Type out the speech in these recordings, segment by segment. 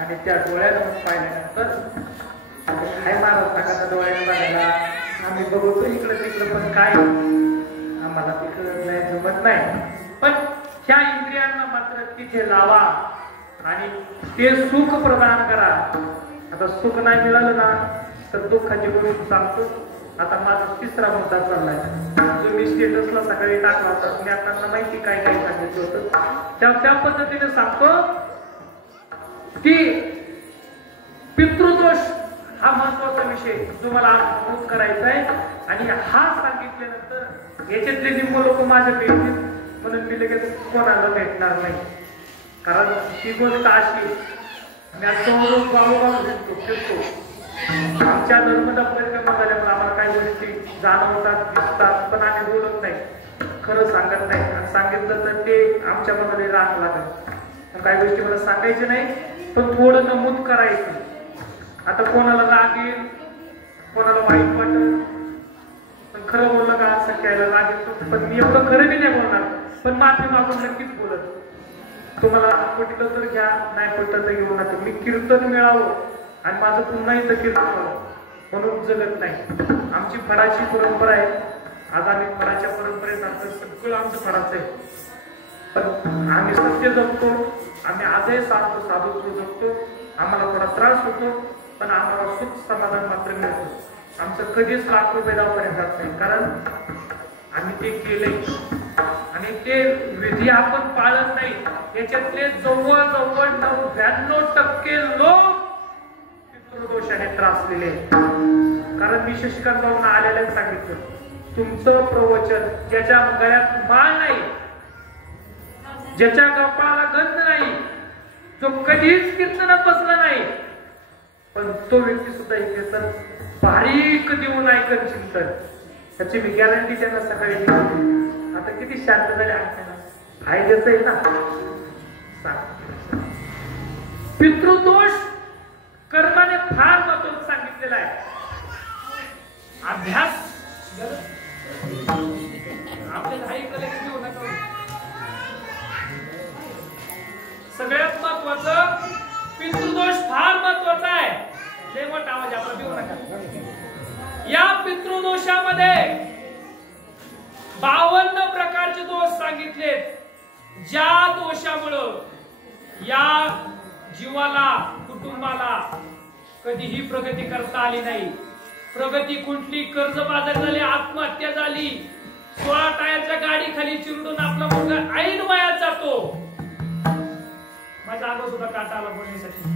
आणि त्या डोळ्यानं पाहिल्यानंतर काय महाराज सांगा डोळ्याने बघायला आम्ही बघतो इकडं तिकडं पण काय आम्हाला तिकडं नाही जमत नाही पण ह्या इंद्रियांना मात्र तिथे लावा आणि ते सुख प्रदान करा. आता सुख नाही मिळालं ना तर दुःखाची गोष्ट सांगतो. आता माझा तिसरा मुद्दा चाललाय जो मी स्टेटसला सकाळी टाकला होता. मी आता माहिती काय काय सांगितलं होतं त्या पद्धतीने सांगतो की पितृदोष हा महत्वाचा विषय जो मला नमूद करायचा आहे. आणि हा सांगितल्यानंतर याच्यातले निम्म लोक माझ्या भेटतील म्हणून मी लगेच कोणाला भेटणार नाही. कारण ही गोष्ट अशी मी आज गावोगाव फिरतो. आमच्या धर्म परिक्रमा झाल्यामुळे आम्हाला काही गोष्टी जाणवतात दिसतात पण आम्ही बोलत नाही, खरं सांगत नाही. आणि सांगितलं तर ते आमच्या मनाला राग लागत. काही गोष्टी मला सांगायच्या नाही पण थोडं नमूद करायचं. आता कोणाला राग येईल कोणाला वाईट वाटेल पण खरं बोललं का सगळ्याला राग येतो. पण मी एवढं खरं बी नाही बोलणार पण माफी मागून नक्कीच बोलत. तुम्हाला पटलं तर घ्या नाही पटलं तर घेऊ नका. मी कीर्तन मिळावं आणि माझं पुन्हा इथं कीर्तन म्हणून जगत नाही. आमची फडाची परंपरा आहे. आज आम्ही फडाच्या परंपरेसारखं सगळं आमचं फडाचं आहे पण आम्ही सत्य जगतो. आम्ही आजही साधुत्व जगतो. आम्हाला थोडा त्रास होतो पण आम्हाला सुख समाधान मात्र मिळतो. आमचं कधीच लाख रुपये दावापर्यंत जात नाही कारण आम्ही ते केलंय आणि ते विधी आपण पाळत नाही. याच्यातले जवळजवळ 99% लोक पितृदोषाने त्रासलेले कारण मी शशिकांत भाऊंना आलेलं सांगितलं तुमचं प्रवचन ज्याच्या गळ्यात माळ नाही ज्याच्या कपाळाला गंध नाही जो कधीच कीर्तनात बसला नाही पण तो व्यक्ती सुद्धा इथे तर बारीक देऊन ऐकत चिंतन त्याची मी गॅरंटी त्यांना सकाळी दिली. आता किती शांत झाले फायद्याच आहे ना. पितृदोष कर्माने फार महत्त्वाचं सांगितलेलं आहे. अभ्यास आपल्याला हाही कलेक्ट घेऊ नका. सगळ्यात महत्वाचं पितृदोष फार महत्वाचा आहे. लय मोठा आवाज आपला घेऊ नका. या पितृदोषामध्ये 52 प्रकारचे दोष सांगितलेत. ज्या दोषामुळं या जीवाला कुटुंबाला कधीही प्रगती करता आली नाही. प्रगती खुंटली, कर्जबाजारी झाली, आत्महत्या झाली, 16 टायरच्या गाडी खाली चिरडून आपला मुलगा ऐन वयात जातो. माझा अंग सुद्धा काटा आला बोलण्यासाठी.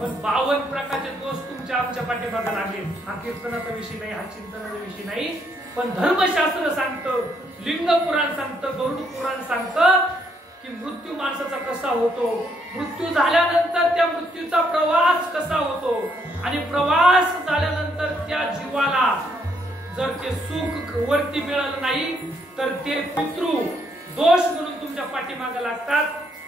पण 52 प्रकारचे दोष तुमच्या आमच्या पाठीमागे लागले. हा कीर्तनाचा विषय नाही, हा चिंतनाचा विषय नाही. पण धर्मशास्त्र सांगतं, लिंग पुराण सांगतं, गरुड पुराण सांगतं की मृत्यू माणसाचा कसा होतो, मृत्यू झाल्यानंतर त्या मृत्यूचा प्रवास कसा होतो आणि प्रवास झाल्यानंतर त्या जीवाला जर ते सुख वरती मिळालं नाही तर ते पितृ दोष म्हणून तुमच्या पाठीमागे लागतात.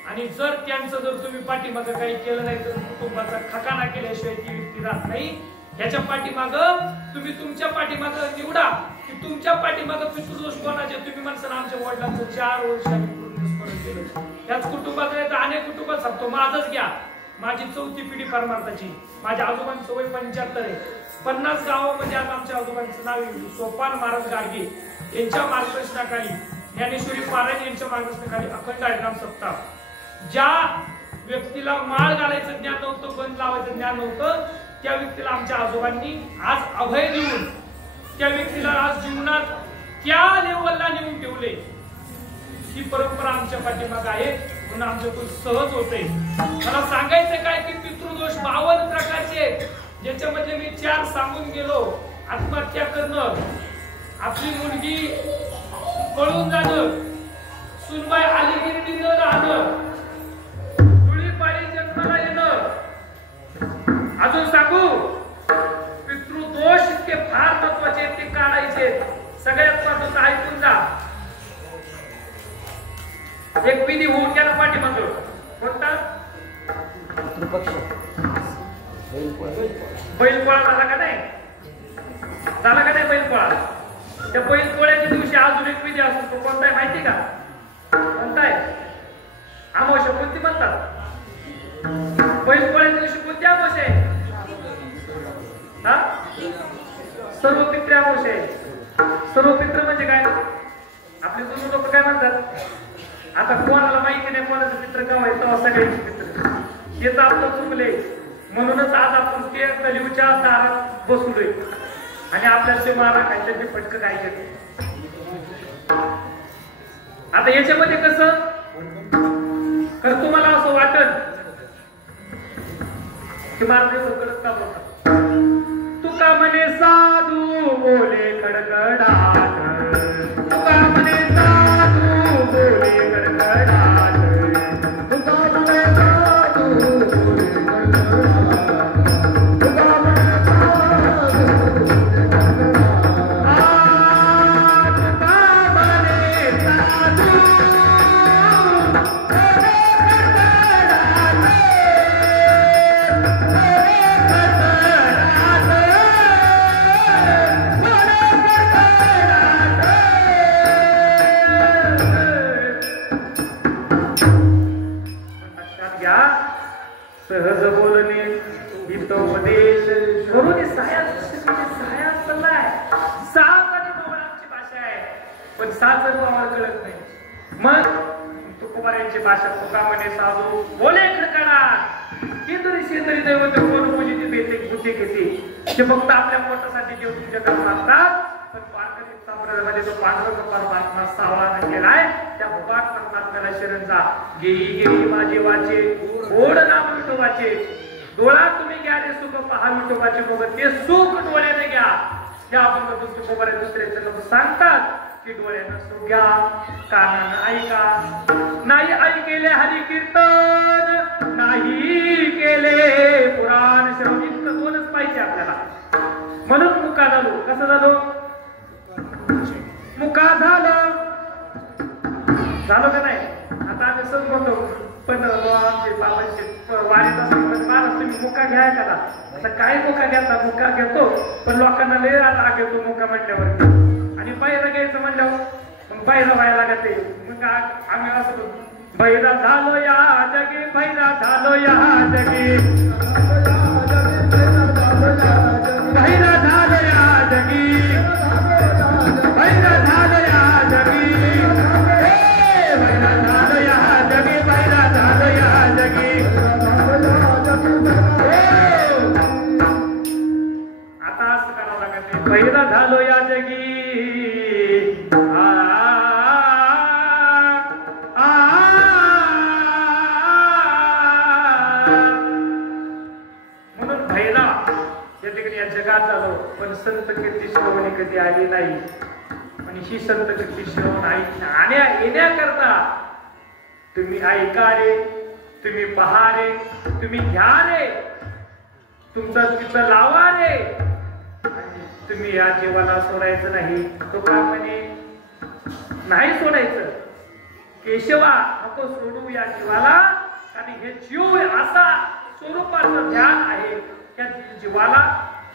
आणि जर त्यांचं जर तुम्ही पाठीमागे काही केलं नाही तर कुटुंबाचा खकाना केल्याशिवाय ती व्यक्ती राहत नाही. ह्याच्या पाठीमागं तुम्ही तुमच्या पाठीमागं निवडा की तुमच्या पाठीमागं पितृदोष कोणाचे. तुम्ही म्हणता आमच्या वडिलांचं 4 वर्षांनी पूर्ण केलं. त्याच कुटुंबात नाही तर अनेक कुटुंबात सांगतो. माझंच घ्या, माझी 4थी पिढी परमार्थाची. माझ्या आजोबांचं वय 75 आहे. 50 गावामध्ये आज आमच्या आजोबांचं नाव सोपान महाराज गाडगे यांच्या मार्गदर्शनाखाली, ज्ञानेश्वरी पारायण यांच्या मार्गदर्शनाखाली अखंड हरिनाम सप्ताह. ज्या व्यक्तीला माळ घालायचं ज्ञान नव्हतं, बंद लावायचं ज्ञान नव्हतं, त्या व्यक्तीला आमच्या आजोबांनी आज अभय देऊन त्या व्यक्तीला आज जीवनात त्या लेवलला नेऊन ठेवले. ही परंपरा आमच्या पाठीमागे आहे म्हणून आमच्यातून सहज होते. मला सांगायचं काय की पितृदोष 52 प्रकारचे, ज्याच्यामध्ये मी 4 सांगून गेलो. आत्महत्या करणं, आपली मुलगी पळून जाणं, सुनबाई आलीगिरी न राहणं, जुळीपाळी जन्माला येणं. अजून सांगू पितृदोष इतके फार महत्वाचे ते काढायचे. सगळ्यात महत्वाचं ऐकून जा. एक पिढी होऊन गेला पाठीमाग कोणता बैलपोळा झाला का नाही, झाला का नाही बैलपोळा. त्या बैलपोळ्याच्या दिवशी अजून एक विधी असतो. कोणता आहे माहिती का? कोणता आहे? अमावस्या कोणती म्हणतात? बैलपोळ्याच्या दिवशी कोणती अमावस्या आहे? हा, सर्व पित्र अमावस्या आहे. सर्व पित्र म्हणजे काय? आपले जुने लोक काय म्हणतात, आता कोणाला माहिती नाही कोणाचं पित्र केव्हा आहे, तेव्हा सगळ्यांचे पित्र. तेच आपलं चुकले, म्हणूनच आज आपण ते कलियुगच्या दारात बसलोय आणि आपल्याला ते मारा खायचं, ते फटकं खायचं. आता याच्यामध्ये कसं खरं तुम्हाला असं वाटत की मारणे करत का बोलतात, तुका म्हणे साधू बोले कडकडाट, तुका म्हणे साधू बोले कडकडाट, तुका म्हणे साधू बोले कडकडाट, तुका म्हणे सहज बोलणे हितोपदेश करून सहाय्या चाललाय. सात आणि आमची भाषा आहे, पण सात आम्हाला कळत नाही. मग तुकोबारांची भाषा, तुका म्हणे साधू बोले खडखडाट, शेतरी शेतरी दैवत कोण पूजिती देते बुद्धी घेते, ते फक्त आपल्या पोटासाठी देव तुमच्याकडे मागतात. पण पारकरी संप्रदायामध्ये जो पांडुरंग परमात्मा सावळा केलाय, त्या भगवान परमात्म्याला शरण जा. गेली गेली माझे वाचे गोड नाम विठोबाचे, डोळा तुम्ही घ्या रे सुख पहा विठोबाचे बघ, ते सुख डोळ्याने घ्या. त्या आपण तुकोबारे दुसऱ्याचे लोक सांगतात की डोळ्यानं सुख घ्या, कानानं ऐका. नाही ऐकेले हरी कीर्तन, नाही केले पुराण श्रवण, इतकं दोनच पाहिजे आपल्याला. म्हणून मुका झालो. कसं झालो? मुका झालं का नाही? आता आम्ही सग म्हणतो, पण आमचे बाबांचे वारीत असं महाराज तुम्ही मुका घ्या का? आता काय मुका घेता? मुका घेतो, पण लोकांना लय राग येतो मुका म्हटल्यावरती. आणि बैरा घ्यायचं म्हणल्यावर मग बैरा व्हायला लागते. मग आम्ही असं बैरा झालो या जगी, बैरा झालो या जगी, बैरा झालो या जगी, बैरा झालो या जगी, बैरा झालो या जगी, बैरा झालो या जगी. आता असं करावं लागत, बैरा झालो या जगी. म्हणून भैरा या ठिकाणी या जगात झालो, पण संत कीर्ती श्रवणी कधी आली नाही. आणि ही संत कीर्ती श्रवण येण्याकरता तुम्ही ऐका रे, तुम्ही पहा रे, तुम्ही घ्या रे, तुमचं तिथं लावा रे. आणि तुम्ही या जीवाला सोडायचं नाही. तो का म्हणे नाही सोडायचं, केशवा नको सोडू या जीवाला. आणि हे जीव असा स्वरूपाचं ध्यान आहे. त्या जीवाला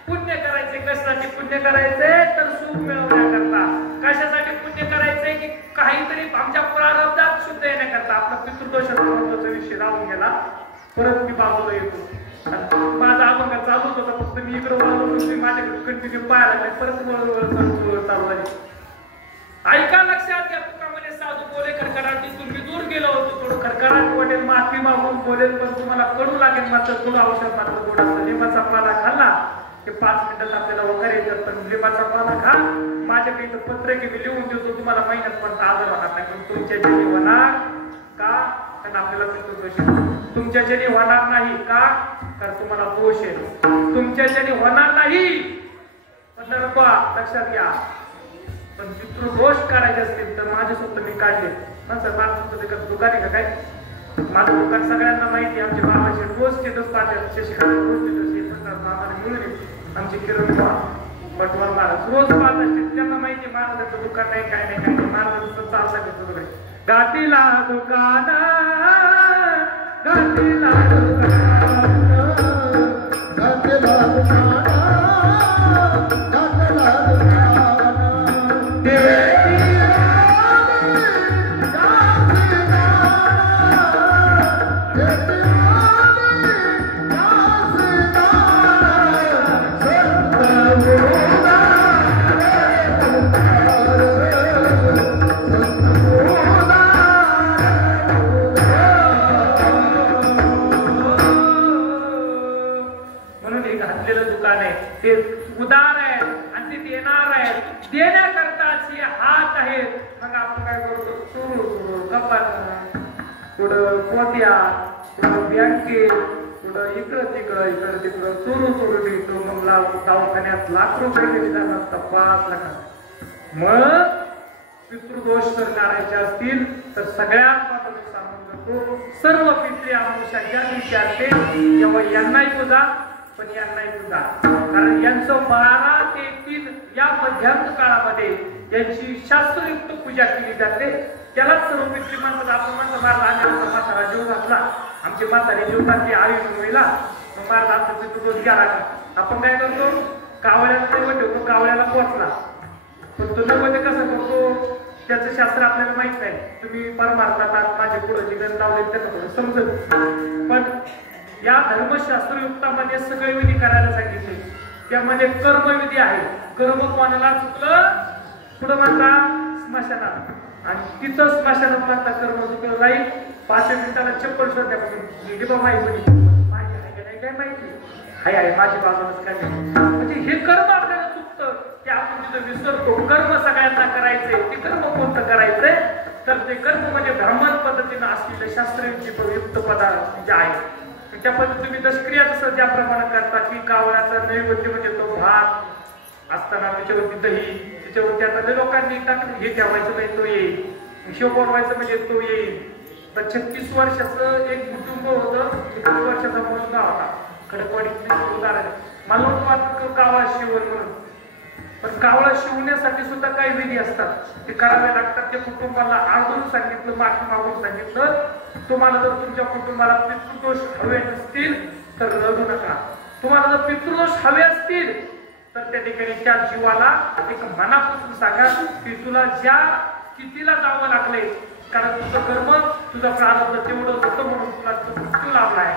पुण्य करायचे. कशासाठी पुण्य करायचे? तर सुख मिळवण्याकरता. कशासाठी पुण्य करायचे? की काहीतरी आमच्या प्रारब्धात शुद्ध येण्याकरता. आपला पितृदोषाचा विषय राहून गेला, परत मी बाजूला येतो. माझा अभंग चालूच होता, फक्त मी इकडे वळवून तुम्ही माझ्याकडे कंटिन्यू पाहायला लागले, परत वळवळ चालू झाली. ऐका, लक्षात घ्या. तुका म्हणे साधू बोले खडखडाट, तिथून मी दूर गेलो होतो, थोडं खडखडाट वाटेल, माफी मागून बोलेल, पण तुम्हाला कडू लागेल. मात्र थोडं औषध मात्र थोडासा लिंबाचा पाला खाल्ला की 5 मिनिटात आपल्याला वगैरे येतात. पण लिंबाचा पाला खा. माझ्याकडे इथं पत्र की मी लिहून देतो, तुम्हाला महिन्यात पण आजार होणार नाही. पण तुमच्या जनी होणार का? कारण आपल्याला पितृदोष. तुमच्या जनी होणार नाही का? कारण तुम्हाला दोष आहे. तुमच्या जनी होणार नाही पण लक्षात घ्या. पण पितृदोष काढायचे असतील तर माझे स्वतः मी काढले ना सर. माझं दुकान आहे का काय? माझं दुकान सगळ्यांना माहिती. आमचे बाबाचे रोज स्टेटस पाहतात, शशिकांत रोज स्टेटस बाबाने मिळून आमचे किरण पटवार महाराज रोज पाहतात. त्यांना माहिती महाराजांचं दुकान नाही, काय नाही, काय नाही. महाराजांचं चालता घेतो गातीला दुकान, गातीला दुकान, गातीला दुकान, गातीला दुकान. दुकान आहे, ते उदार आहे आणि ते देणार आहे, देण्याकरताचे हात आहेत. मग आपण काय करतो, सुरू कपाट, पुढं पोत्या, पुढं बँकेत, पुढं इकडं तिकडं सुरू देतो. मग दवाखान्यात लाख रुपये गेले जाणार, 5 लाख. मग पितृदोष जर काढायचे असतील तर सगळ्यात महत्त्वाचं सांगून जातो, सर्व पितृ अमावस्या ज्या दिवशी असते तेव्हा यांनाही पूजा, पण यांनाही पूजा. कारण यांचं 12 ते 3 या मध्यांत काळामध्ये यांची शास्त्रयुक्त पूजा केली जाते. त्यालाच सर्व पितृ म्हणतात. आपण म्हणतो महाराज आमचा म्हातारा जीव घातला, आमची म्हातारी जीव घातली आळी मुंबईला, मग महाराज आमचा पितृदोष घ्या का. आपण काय करतो, कावळ्याला ठेवतो, कावळ्याला पोचला, पण तो नव्वते कसं करतो त्याचं शास्त्र आपल्याला माहित नाही. तुम्ही परमार्थात माझे पुढे गण लावले त्याचं समजत. पण या धर्मशास्त्रयुक्तामध्ये सगळे विधी करायला सांगितले. त्यामध्ये कर्मविधी आहे. कर्म कोणाला चुकलं पुढे म्हणता स्मशानात, आणि तिथं स्मशानात म्हणता कर्म चुकलं जाईल 5 मिनिटाला चप्पल शोध्यापासून माहिती काय माहिती आहे माझी बाजूनच काय. म्हणजे हे कर्म आपल्याला चुकतं ते आपण तिथं विसरतो. कर्म सगळ्यांना करायचंय, ते कर्म कोणतं करायचंय तर ते कर्म म्हणजे ब्राह्मण पद्धतीनं असलेलं शास्त्रयुक्त पदार्थ जे आहे त्या पद्धतीने तुम्ही दशक्रिया जसं ज्याप्रमाणे करता की कावळ्याचा नैवेद्य म्हणजे तो भात असताना त्याच्यावरती दही, त्याच्यावरती आता लोकांनी टाकलं हे ठेवायचं नाही तो येईल, शिव बनवायचं म्हणजे तो येईल. तर 36 वर्षाचं एक कुटुंब होतं, 36 वर्षाचा मुलगा होता खडकवाडीत. मला वाटतं कावळा शिवण म्हणून, पण कावळा शिवण्यासाठी सुद्धा काही विधी असतात ते करावे लागतात. त्या कुटुंबाला आर्दून सांगितलं, माफी मागून सांगितलं, तुम्हाला जर तुमच्या कुटुंबाला पितृदोष हवे नसतील तर रडू नका. तुम्हाला जर पितृदोष हवे असतील तर त्या ठिकाणी त्या जीवाला एक मनापासून सांगा की तुला ज्या स्थितीला जावं लागले, कारण तुझं कर्म तुझं प्रारब्ध तेवढं होतं म्हणून तुला मृत्यू लाभलाय.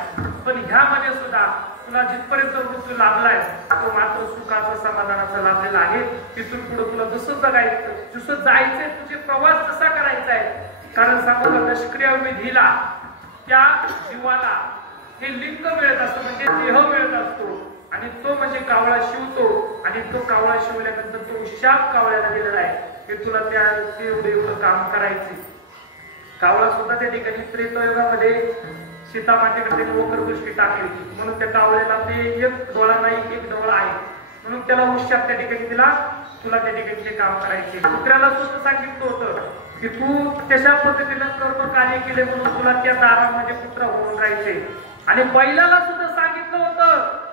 पण ह्यामध्ये सुद्धा तुला जिथपर्यंत मृत्यू लाभलाय तो मात्र सुखाचा समाधानाचा लाभलेला आहे. तिथून पुढे तुला जसं जगायचं, जसं जायचंय, तुझे प्रवास कसा करायचा आहे. कारण सांगू का, निष्क्रिय विधीला त्या जीवाला हे लिंग मिळत असतं, म्हणजे देह मिळत असतो, आणि तो म्हणजे कावळा शिवतो. आणि तो कावळा शिवल्यानंतर तो शाप कावळ्याला दिलेला आहे की तुला त्या एवढं काम करायचे. कावळा सुद्धा त्या ठिकाणी त्रेतायुगामध्ये सीता मातेकडे वक्र दृष्टी टाकली म्हणून त्या कावळ्याला ते एक डोळा नाही, एक डोळा आहे म्हणून त्याला उशाप त्या ठिकाणी दिला, तुला त्या ठिकाणी ते काम करायचे. कुत्र्याला सुद्धा सांगितलं होतं की तू तशा पद्धतीनं कर्म कार्य केले म्हणून तुला त्या दारामध्ये कुत्रा होऊन राहायचे. आणि बैलाला सुद्धा सांगितलं होतं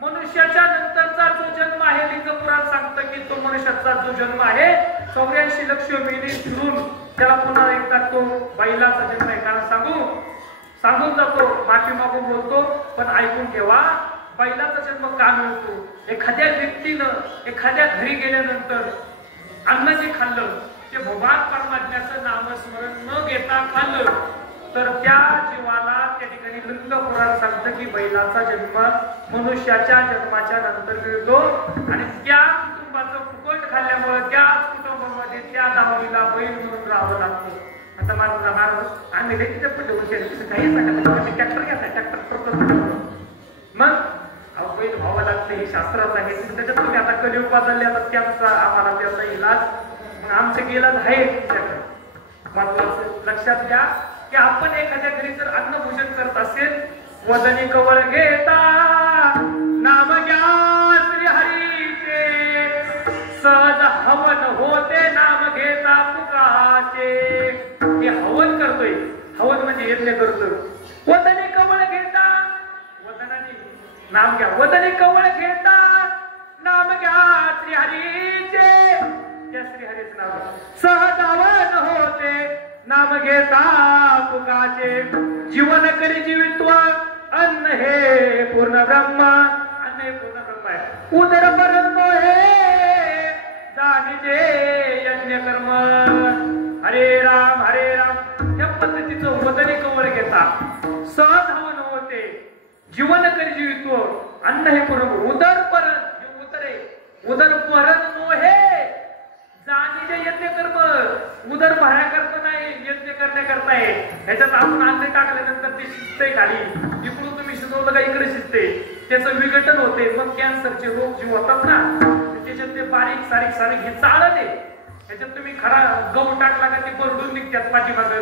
मनुष्याच्या नंतरचा जो जन्म आहे, लिंग पुराण सांगतं की तो मनुष्याचा जो जन्म आहे 84 लक्ष महिने फिरून त्याला पुन्हा एकदा तो बैलाचा जन्म आहे. कारण सांगून जातो, माफी मागून बोलतो, पण ऐकून ठेवा, बैलाचा जन्म का मिळतो. एखाद्या व्यक्तीनं एखाद्या घरी गेल्यानंतर अन्न जे खाल्लं ते भगवान परमात्म्याचं नामस्मरण न घेता खाल्लं तर त्या जीवाला त्या ठिकाणी लिंग पुराण सांगतं की बैलाचा जन्म मनुष्याच्या जन्माच्या नंतर मिळतो. आणि त्या कुटुंबाचं फुकट खाल्ल्यामुळे त्या कुटुंबामध्ये त्या दावणीला बैल म्हणून राहावं लागतं. आता माणूस आम्ही तिथे पण काही सांगत ट्रॅक्टर घ्या, ट्रॅक्टर मग बैल व्हावं लागतं, हे शास्त्रात सांगितलं. त्याच्यात तुम्ही आता कलियुग बदलले, आता त्यांचा आम्हाला त्याचा इलाज, मग आमचं इलाज आहे तुमच्याकडे. महत्वाचं लक्षात घ्या की आपण एखाद्या घरी जर अन्नभूषण करत असेल, वदनी कवळ घेता नाम घ्या श्री हरीचे, सहज हवन होते नाम घेता पुकाचे. हे हवन करतोय, हवन म्हणजे यज्ञ करतोय. वदनी कवळ घेता, वदनाने नाम घ्या, वदनी कवळ घेता नाम घ्या श्री हरीचे, त्या श्री हरीचं नाव सहज हवन होते नाम घेता पुकाचे. जीवन करी जीवित्व अन्न हे पूर्ण ब्रह्म, अन्न हे पूर्ण ब्रह्म आहे. उदर परंतो हे जाणीचे यज्ञ कर्म. हरे राम या पद्धतीचं वदनी कवळ घेता, सहज हवन होते, जीवन करी जीवित्व अन्न हे पूर्ण. उदर परण, उदर परण नोहे जाणीचे यज्ञ कर्म. उदर भरण्याकरता नाही, यज्ञ करण्याकरता आहे. ह्याच्यात आपण अन्न टाकल्यानंतर ते शिजते खाली, इकडून तुम्ही शिजवलं का इकडे शिजते. त्याचं विघटन होते, मग कॅन्सरचे रोग जे होतात ना त्याच्यात ते बारीक सारीक हे चाळत आहे, त्याच्यात तुम्ही खरा गहू टाकला का ते भरडून निघतात पाठीमाग,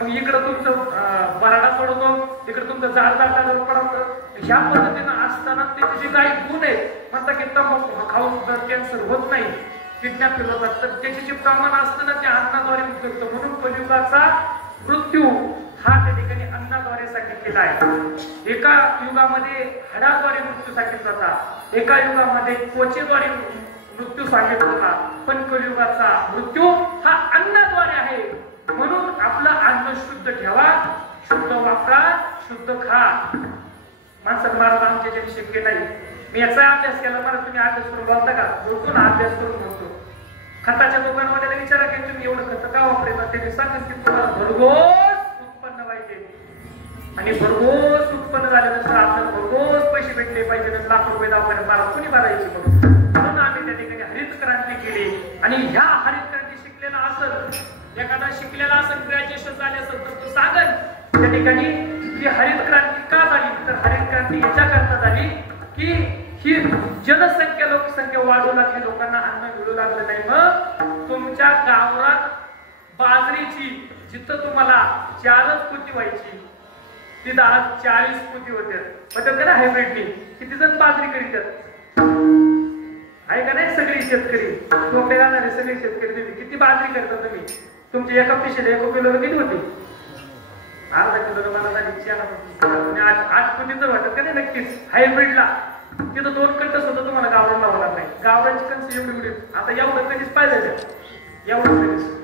मग इकडं तुमचं बराडा पडतो, तिकडे तुमचं जाडदार पडतं. ह्या पद्धतीनं असताना त्याचे जे काही गुण आहेत म्हणतात की तंबाखू खाऊन जर कॅन्सर होत नाही, किडनॅप केलं जातं, तर त्याचे जे प्रमाण असतं ना ते अन्नाद्वारे उतरतं. म्हणून कलियुगाचा मृत्यू हा त्या ठिकाणी अन्नाद्वारे सांगितलेला आहे. एका युगामध्ये हाडाद्वारे मृत्यू सांगितला होता, एका युगामध्ये त्वचेद्वारे मृत्यू सांगितला होता, पण कलियुगाचा मृत्यू हा अन्नाद्वारे आहे. म्हणून आपलं अन्न शुद्ध ठेवा, शुद्ध वापरा, शुद्ध खा. माणसं महाराज आमच्या ज्यांनी शक्य नाही, मी याचा अभ्यास केला, मला तुम्ही अभ्यास करून बोलता का? बोलतो ना, अभ्यास करून म्हणतो. खताच्या दुकानामध्ये विचारा की तुम्ही एवढं खत का वापरता, ते सांगत की तुम्हाला भरघोस उत्पन्न पाहिजे, आणि भरघोस उत्पन्न झाल्यानंतर आपल्याला भरघोस पैसे भेटले पाहिजे, लाख रुपये दाखवण्यात मला कोणी भरायचे म्हणून आम्ही त्या ठिकाणी हरित क्रांती केली. आणि ह्या हरित क्रांती शिकलेला असेल, एखादा शिकलेला असेल, ग्रॅज्युएशन झाले असेल, तर तो सांगेल त्या ठिकाणी की हरित क्रांती का झाली. तर हरित क्रांती याच्याकरता झाली की ही जनसंख्या लोकसंख्या वाढू लागली, लोकांना अन्न मिळू लागलं नाही. मग तुमच्या गावात बाजरीची जिथं तुम्हाला 4च पोती व्हायची तिथं आज 40 पोती होत्या. ना हायब्रिडनी किती जण बाजरी करीतात आहे का नाही? सगळी शेतकरी टोपे घालणारे सगळे शेतकरी तुम्ही किती बाजरी करता? तुम्ही तुमची एका पिशेला 1 किलो किती होती? अर्धा किलो मला झाली 8 पोती तर वाटत का नाही? नक्कीच हायब्रिडला तिथं 2 कंटच होतं, तुम्हाला गावरान लावणार नाही. गावरांची कणस एवढी आता एवढं कधीच पाहिजे एवढं कधीच.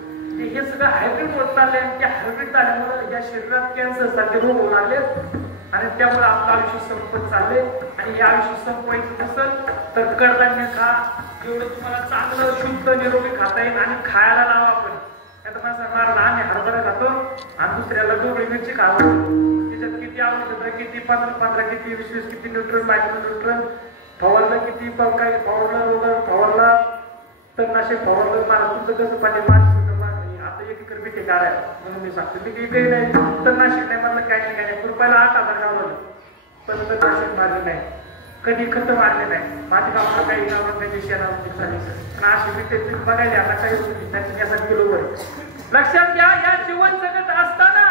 हे सगळं हायब्रिड होत चाललंय, त्या हायब्रिड झाल्यामुळे या शरीरात कॅन्सर सारखे रोग होऊ लागले, आणि त्यामुळे आपलं आयुष्य संपत चालले. आणि हे आयुष्य संपवायचं नसेल तर कडधान्य खा, जेवढं तुम्हाला चांगलं शुद्ध निरोगी खाता येईल, आणि खायला लावा. आपण आता सांगणार आम्ही हरभरा खातो आणि दुसऱ्याला डोबळी मिरची खावं, त्याच्यात किती आवडतं, किती 15 किती 20 किती न्यूट्रन मायक्रो न्यूट्रन फवारलं, किती काय फवारलं, रोग फवारला, तणनाशक फवारलं, मला तुमचं कसं पाहिजे माझं आता 1 एकर पिठे काढायला. म्हणून मी सांगतो मी काही नाही, तणनाशक नाही म्हणलं, काय नाही रुपयाला 8,000 गावलं, पण तणनाशक मारले नाही, कधी खत मारले नाही. माझ्या गावाला काही गावात काही शेणावर झाली, पण अशी पिठे तुम्ही बघायला आता काही त्यासाठी किलोवर. लक्षात घ्या, या जीवन जगत असताना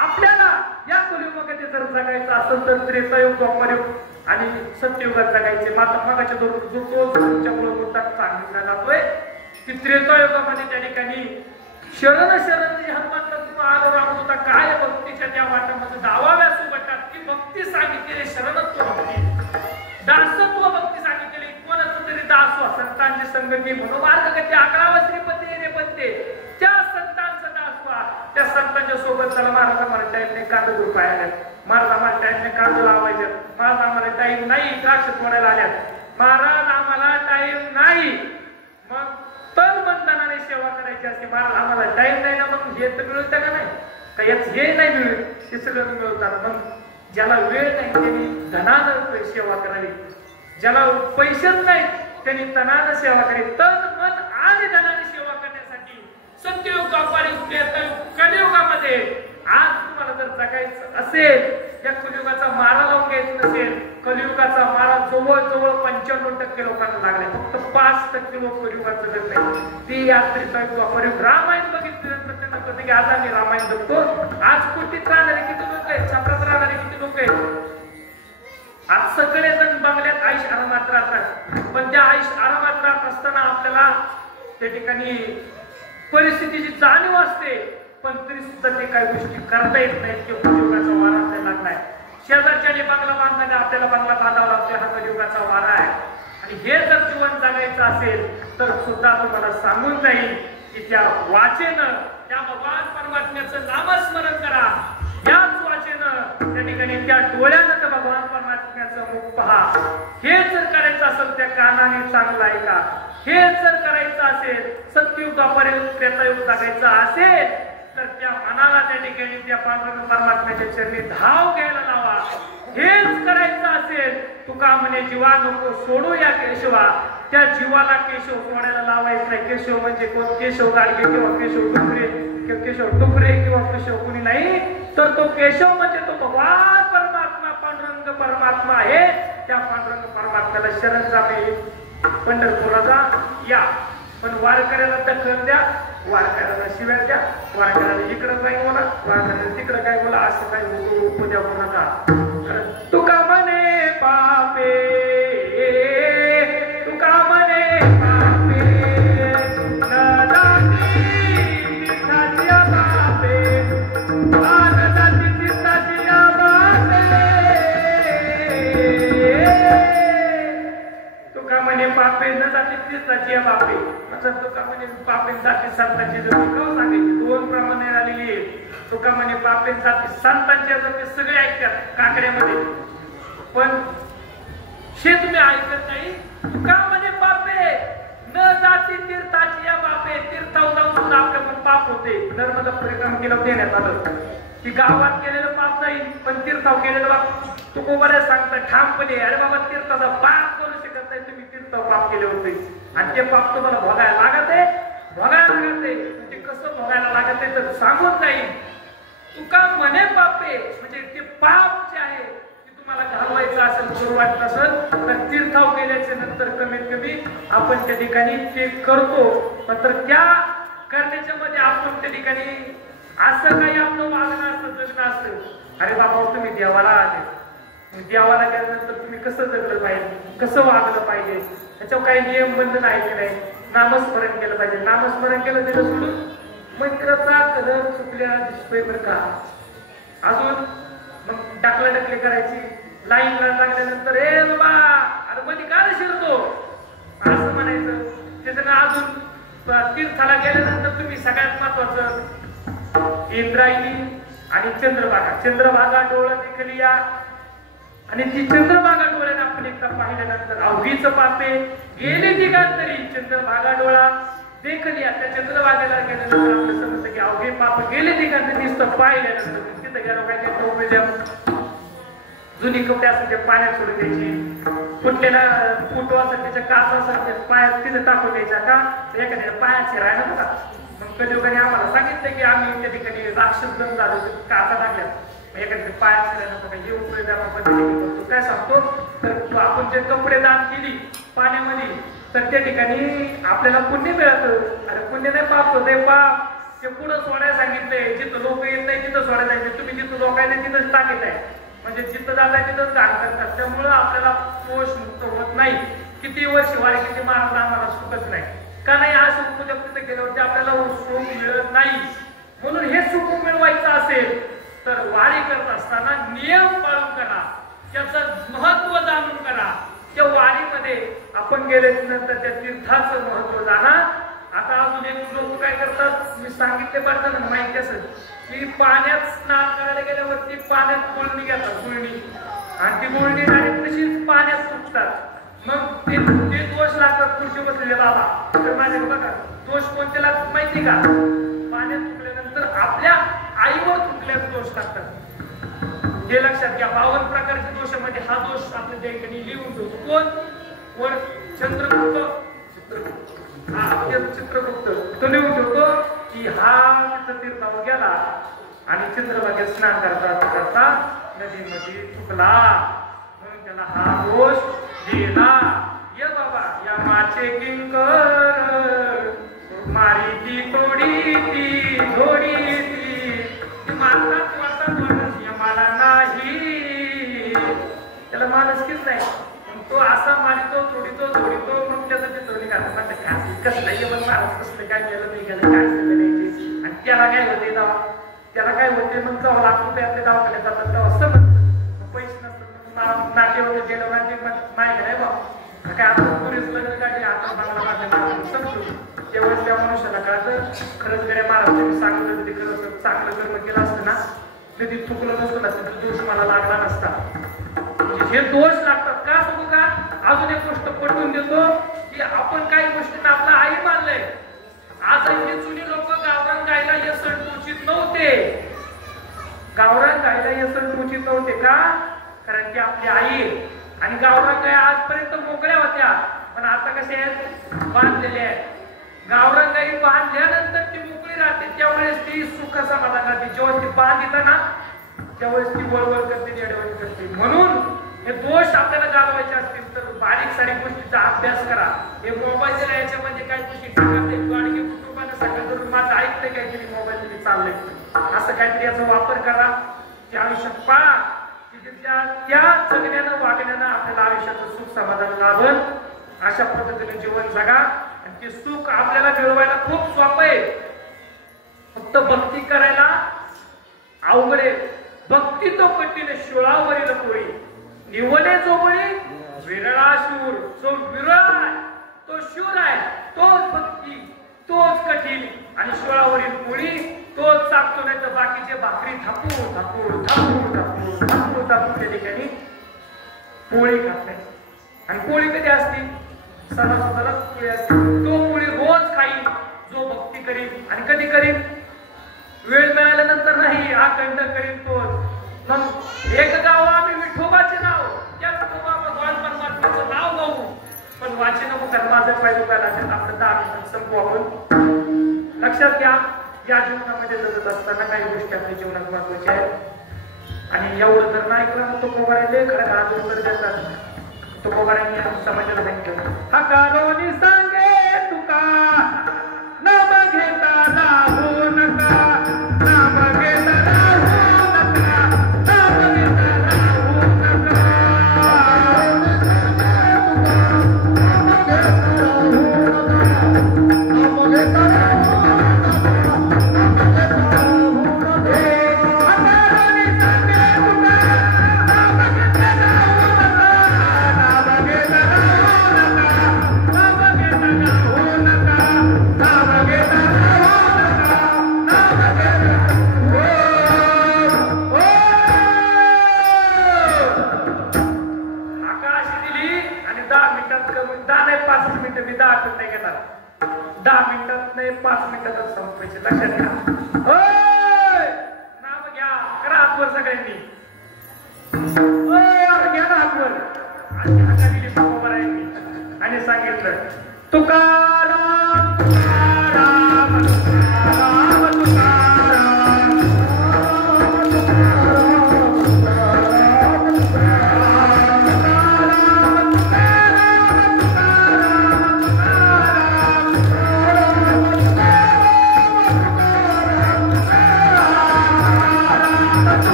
आपल्याला या कलियुगामध्ये जर जगायचं असेल तर त्रेतायुग, द्वापरयुग आणि सत्ययुगात जगायचे. मागाच्या जो तुमच्यामुळे मुद्दा सांगितला जातोय की त्रेतायुगामध्ये त्या ठिकाणी शरण हनुमंत आलो राम होता, काय भक्तीच्या त्या वाटामध्ये दावाव्या सोबतात की भक्ती सांगितलेली, शरणत्व भक्ती, दासत्व भक्ती सांगितलेली. कोणाचं तरी दासवा संतांची संगती मनोमार्ग गती 11 श्रीपती रे पत्ते, त्या संतांचा दासवा, त्या संतांच्या सोबत चला. महाराज आम्हाला टाइम नाही, कांदा दूर पाहायला, महाराज आम्हाला टाइम नाही, कांदा लावायचं, महाराज आम्हाला टाइम नाही, द्राक्ष तोडायला आल्यात, महाराज आम्हाला टाइम नाही. मग तन बंधनाने सेवा करायची असते, महाराज आम्हाला टाइम नाही ना. मग हे तर मिळतं का नाही? का याच हे नाही मिळत, ते सगळं मिळवतात. मग ज्याला वेळ नाही त्यांनी धनानं सेवा करावी, ज्याला पैसेच नाही त्यांनी तनानं सेवा करावी. तन मन आणि धनाने सेवा करण्यासाठी सत्ययुग, द्वापरयुग, त्रेतायुग, कलियुगामध्ये आज तुम्हाला जर जगायचं असेल, या कलियुगाचा मारा लावून घ्यायचा नसेल, कलियुगाचा मारा जवळजवळ 95% लोकांना लागलाय, फक्त 5% लोक कलियुगात जगत नाही. ती यात्रेचा द्वापरयुग. रामायण बघितल्यानंतर त्यांना कळतं की आज आम्ही रामायण जगतो. आज कुठीत राहणारे किती लोक आहेत, छपरात राहणारे किती लोक आहेत. आज सगळेजण बंगल्यात आयुष आरामात राहतात, पण त्या आयुष आरामात राहत असताना आपल्याला त्या ठिकाणी परिस्थितीची जाणीव असते, पण तरी सुद्धा ते काही गोष्टी करता येत नाहीत किंवा कलियुगाचा वारा आपल्याला लागलाय. शेजारच्याने बंगला बांधला, आपल्याला बंगला बांधावा लागतोय, हा कलियुगाचा वारा आहे. आणि हे जर जीवन जगायचं असेल तर सुद्धा तुम्हाला सांगून जाईल की त्या वाचेनं, त्या भगवान परमात्म्याचं नामस्मरण करा. याच वाचेनं त्या ठिकाणी त्या डोळ्यानं तर भगवान परमात्म्याचं मुख पहा. हे जर करायचं असेल त्या कानाने चांगलं ऐका. हे जर करायचं असेल, सत्ययुग, द्वापरयुग, त्रेतायुग जगायचं असेल तर त्या मनाला त्या ठिकाणी त्या परमात्म्याच्या चरणी धाव घ्यायला लावा. हेच करायचं असेल, तुका म्हणे जीवा नको सोडू या केशवा, त्या जीवाला केशव सोडायला लावायचं नाही. केशव म्हणजे कोण? केशव गाडगे किंवा केशव डुकरे किंवा केशव डुकरे किंवा केशव कुणी नाही, तर तो केशव म्हणजे तो भगवान परमात्मा, पांडुरंग परमात्मा आहे. पांडुरंगाला शरण जावे पंढरपुराचा या, पण वारकऱ्याला दखल द्या, वारकऱ्याला शिव्या द्या, वारकऱ्याला इकडं काय बोला, वारकऱ्याला तिकडं काय बोला, असं काय उद्या होऊ नका. तुका म्हणे पापे, तुका म्हणे पापे न जाती तीर्थाच्या बापे, न जाती तीर्थाच्या बापे. तुका म्हणे पापे न जाती तीर्थाच्या बापे, तुका म्हणे पापे जाती संतांची जपी कव सांगायची, दोन प्रमाणे आलेली आहे. तुका म्हणे पापे जाती संतांच्या जपी सगळे ऐकतात काकड्यामध्ये, पण शे तुम्ही ऐकत नाही. तुका म्हणे पापे न जाती तीर्थाची या बापे, तीर्थावर जाऊन सुद्धा आपल्या पण पाप होते. नर्मदा परिक्रमा केलं देण्यात आलं की गावात केलेलं पाप जाईल, पण तीर्थावर केलेलं पाप तुकोबऱ्या सांगता ठामपणे, अरे बाबा तीर्थाचा पाप करू शकत नाही तुम्ही, तीर्थावर पाप केले होते आणि ते पाप तुम्हाला भोगायला लागत आहे, भोगायला लागत आहे. ते कसं भोगायला लागत आहे तर सांगून जाईल. तुका म्हणे पापे म्हणजे ते पाप जे आहे ते तुम्हाला घालवायचं असेल, करू वाटत असेल तर तीर्थाव केल्याच्या नंतर कमीत कमी आपण त्या ठिकाणी ते करतो. मात्र त्या करण्याच्या मध्ये आपण त्या ठिकाणी असं काही आपलं वागणं असतं, जगणं असतं. अरे बाबा तुम्ही देवाला आले, देवाला गेल्यानंतर तुम्ही कसं जगलं पाहिजे, कसं वागलं पाहिजे, त्याच्यावर काही नियम बंधन आहे की नाही. नामस्मरण केलं पाहिजे, नामस्मरण केलं त्याला सोडून मंत्राचा कलर चुकल्या दिसतोय बरं का. अजून मग टाकले करायची, लाईन लागल्यानंतर ए बाबा अरे मध्ये का शिरतो असं म्हणायचं. त्याच्यानं अजून तीर्थाला गेल्यानंतर तुम्ही सगळ्यात महत्वाचं इंद्रायणी आणि चंद्रभागा, चंद्रभागा डोळा देखील या, आणि ती चंद्रभागा डोळ्याने आपण एकदा पाहिल्यानंतर अवघीच पापे गेले दिगांतरी चंद्रभागा डोळा देखील या. त्या चंद्रभागेला गेल्यानंतर आपलं समजतं की अवघे पाप गेले दिगांतरी नुसतं पाहिल्यानंतर तिथं गेलो काय ते टोपल्या जुनी कपडे असं ते पाण्यात सोडून द्यायची, फुटलेला फुटो असं त्याच्या काच असं पायात तिथं टाकून द्यायचा का, एखाद्या पायात शिरायला नका. मग कधी आम्हाला सांगितलं की आम्ही त्या ठिकाणी राक्षस जण झालो, काचा टाकल्या एखाद्या पायात शिरायला नका. हे उपयोग पद्धतीने करतो. काय सांगतो तर आपण जे कपडे दान केली पाण्यामध्ये तर त्या ठिकाणी आपल्याला पुण्य मिळतं. अरे पुण्य नाही पाप होते, पाप ते पुढं सोडायला सांगितलंय. जिथं लोक येत नाही तिथं सोडायला सांगितलं, तुम्ही जिथं लोकांना तिथंच टाकीत आहे, म्हणजे जिथं जाताय तिथंच घाण करतात. त्यामुळं आपल्याला दोष मुक्त होत नाही. किती वर्ष वाढे किती महाराज आम्हाला सुखच नाही का नाही, आज सुख तिथं गेल्यावरती आपल्याला सुख मिळत नाही. म्हणून हे सुख मिळवायचं असेल तर वारी करत असताना नियम पाळून करा, त्याचं महत्व जाणून करा. त्या वारीमध्ये आपण गेल्यानंतर त्या तीर्थाचं महत्व जाणा. आता अजून एक लोक काय करतात, मी सांगितले बरं ना माहिती असेल की पाण्यात स्नान करायला गेल्यावरती पाण्यात गुळणी घेतात, गुळणी, आणि ती गुळणी आणि तशीच पाण्यात सुटतात. मग ते दोष लागतात खुर्ची बसलेले बाबा. तर माझ्या बघा दोष कोणते लागतात माहिती का, पाण्यात चुकल्यानंतर आपल्या आईवर चुकल्यास दोष लागतात. हे लक्षात घ्या. 52 प्रकारच्या दोषामध्ये हा दोष आपल्या त्या ठिकाणी लिहून ठेवतो. कोण वर चंद्रगुप्त, चित्रगुप्त तो लिहून ठेवतो की हा तीर्थावर गेला आणि चंद्रभागेत स्नान करता नदीमध्ये चुकला, म्हणून त्याला हा दोष दिला. ये बाबा या माचे किंकर मारी ती तोडी ती घोडी ती मारतात वाटतात या मला नाही, त्याला माणूसकीच नाही. तो असा मारितो तोडीतो मग त्याचा ते तोडी घालतात कसं नाही पण महाराज कसलं काय केलं नाही गेलं काय केलं नाही. आणि त्याला काय होते दावा, त्याला काय होते मग जावं लागतो ते आपल्या दवाखान्यात जातात तेव्हा समजतं. पैसे नसतात नाटे होते गेलं नाटे माहिती नाही बा काय आपण पुरेच लग्न काढले आता बांगला काढले समजतो. त्यावेळेस त्या मनुष्याला कळतं खरंच गड्या महाराज सांगितलं ते खरं चांगलं कर्म केलं असतं ना, कधी चुकलं नसतं ना, तिथे दोष मला लागला नसता. हे दोष लागतात का सांगू का. अजून एक गोष्ट पटवून देतो की आपण काही गोष्टींना आपला आई मानलंय. आज इथे जुनी लोक गावरान गायला यसण टोचित नव्हते, गावरान गायला यसण टोचित नव्हते का, कारण की आपली आई आणि गावरान गाय आजपर्यंत मोकळ्या होत्या, पण आता कसे आहेत बांधलेले आहेत. गावरान गाई बांधल्यानंतर ती मोकळी राहते, त्यावेळेस ती सुख समाधान राहते. जेव्हा ती बांध येतं ना त्यावेळेस ती वळवळ करते, येडवळ करते. म्हणून हे दोष आपल्याला घालवायचे असतील तर बारीक सारीक गोष्टीचा अभ्यास करा. हे मोबाईलच्या याच्यामध्ये काही गोष्टी टाकत आणि कुटुंबाने सगळं माझं ऐकलंय काहीतरी मोबाईल मध्ये चाललंय असं काहीतरी याचा वापर करा. ते आयुष्यात पळा की त्या जगण्यानं वागण्यानं आपल्याला आयुष्याचं सुख समाधान लाभल. अशा पद्धतीने जीवन जगा आणि ते सुख आपल्याला मिळवायला खूप सोपं आहे. फक्त भक्ती करायला अवघड आहे. भक्ती तो कठीण शिळावरील पोळी निवडे जो बळी विरळा शूर. जो विरळ तो शूर आहे तोच भक्ती तोच कठीण आणि शिळावरील पोळी तोच चापतो. नाही तर बाकीचे भाकरी थापून थापून थापून थापून थापून थापून त्या ठिकाणी पोळी खात नाही. आणि पोळी कधी असते सणासुदाला पोळी असते. तो पोळी रोज खाईल जो भक्ती करील. आणि कधी करील वेळ मिळाल्यानंतर नाही अखंड करील तोच. मग एक गाव आम्ही विठोबाचे नाव त्या विठोबा भगवान परमात्म्याचं नाव गाऊ पण वाचे नको धर्माचं पाहिजे त्याला आपलं 10 मिनिटात संपू आपण. लक्षात घ्या या जीवनामध्ये जगत असताना काही गोष्टी आपल्या जीवनात महत्वाच्या आहेत. आणि एवढं जर नाही केलं तो कोवाऱ्याले खरं आदर कर देतात. तो कोवाऱ्यांनी समाजाला सांगितलं हा कारोनी सांगे तुका नाम घेता राहू नका. नाम घेता राहू नका. नाम घेता राहू नका. नाम घेता आणि सांगितलं तुकाराम तुकाराम तुकाराम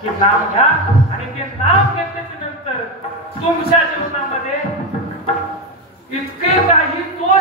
की नाम घ्या आणि ते नाम घेतल्याच्या नंतर तुमच्या जीवनामध्ये इतके काही दोष